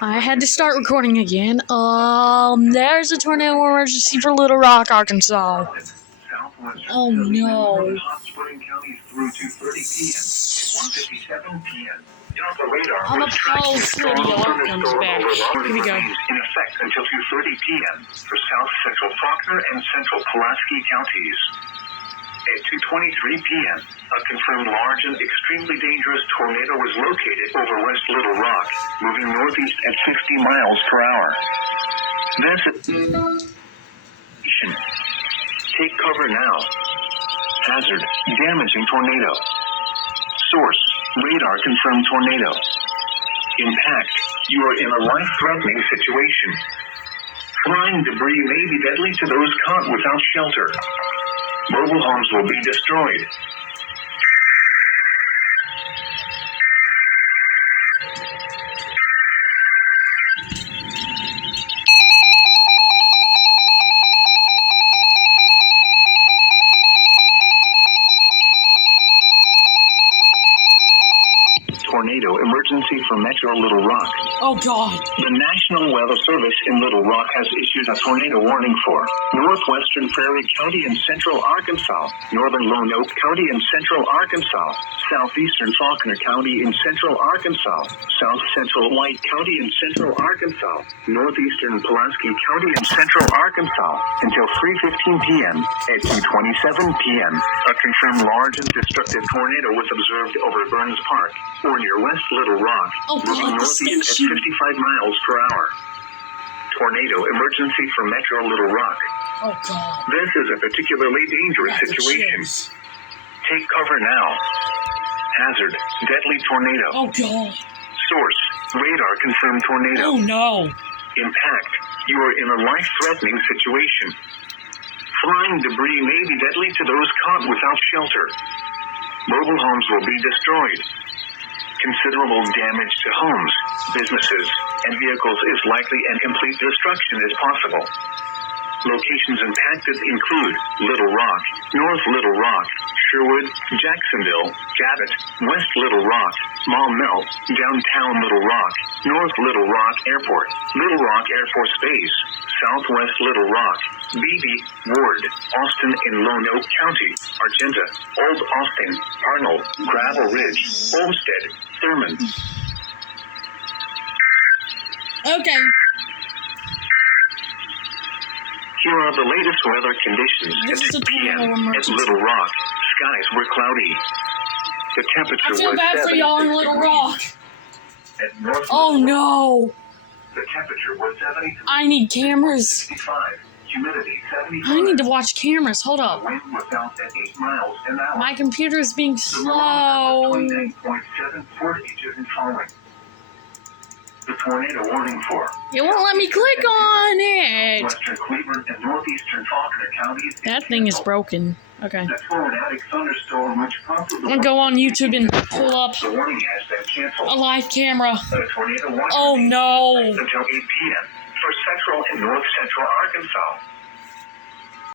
I had to start recording again. There's a tornado emergency for Little Rock, Arkansas. Oh no. On the pulse, the alarm comes back. Here we go. In effect until 2:30 p.m. for South Central Faulkner and Central Pulaski counties. At 2:23 p.m., a confirmed large and extremely dangerous tornado was located over West Little Rock, moving northeast at 60 miles per hour. This is... Take cover now. Hazard, damaging tornado. Source, radar confirmed tornado. Impact, you are in a life-threatening situation. Flying debris may be deadly to those caught without shelter. Mobile homes will be destroyed. Tornado emergency for Metro Little Rock. Oh God. The National Weather Service in Little Rock has issued a tornado warning for northwestern Prairie County and central Arkansas, northern Lone Oak County and central Arkansas, southeastern Faulkner County in central Arkansas, south central White County in central Arkansas, northeastern Pulaski County in central Arkansas until 3:15 p.m. At 2:27 p.m., a confirmed large and destructive tornado was observed over Burns Park, or near West Little Rock, moving northeast at 55 miles per hour. Tornado emergency for Metro Little Rock. Oh God. This is a particularly dangerous situation. Take cover now. Hazard, deadly tornado. Oh God. Source, radar confirmed tornado. Oh no. Impact, you are in a life-threatening situation. Flying debris may be deadly to those caught without shelter. Mobile homes will be destroyed. Considerable damage to homes, businesses, and vehicles is likely, and complete destruction is possible. Locations impacted include Little Rock, North Little Rock, Sherwood, Jacksonville, Cabot, West Little Rock, Maumelle, Downtown Little Rock, North Little Rock Airport, Little Rock Air Force Base, Southwest Little Rock, Beebe, Ward, Austin in Lone Oak County, Argenta, Old Austin, Arnold, Gravel Ridge, Olmsted, Thurman. Okay. Here are the latest weather conditions This is at a 6 p.m. tornado at emergency. Little Rock. Skies were cloudy. The temperature I was feel bad for y'all in Little Rock. At North Oh Little Rock, no. the temperature was 73. I need cameras. 65. Humidity 75. I need to watch cameras. Hold up. The wind was out at 8 miles an hour. My computer is being The barometer slow. was 29.74 inches in falling. The tornado warning for It won't let me click on it. western Cleveland and northeastern Faulkner counties. That thing is broken. Okay. The tornadic thunderstorm which prompted I'm gonna go on YouTube and pull up the warning has been canceled. a live camera. The tornado warning Oh no. until 8 p.m. for central and north central Arkansas.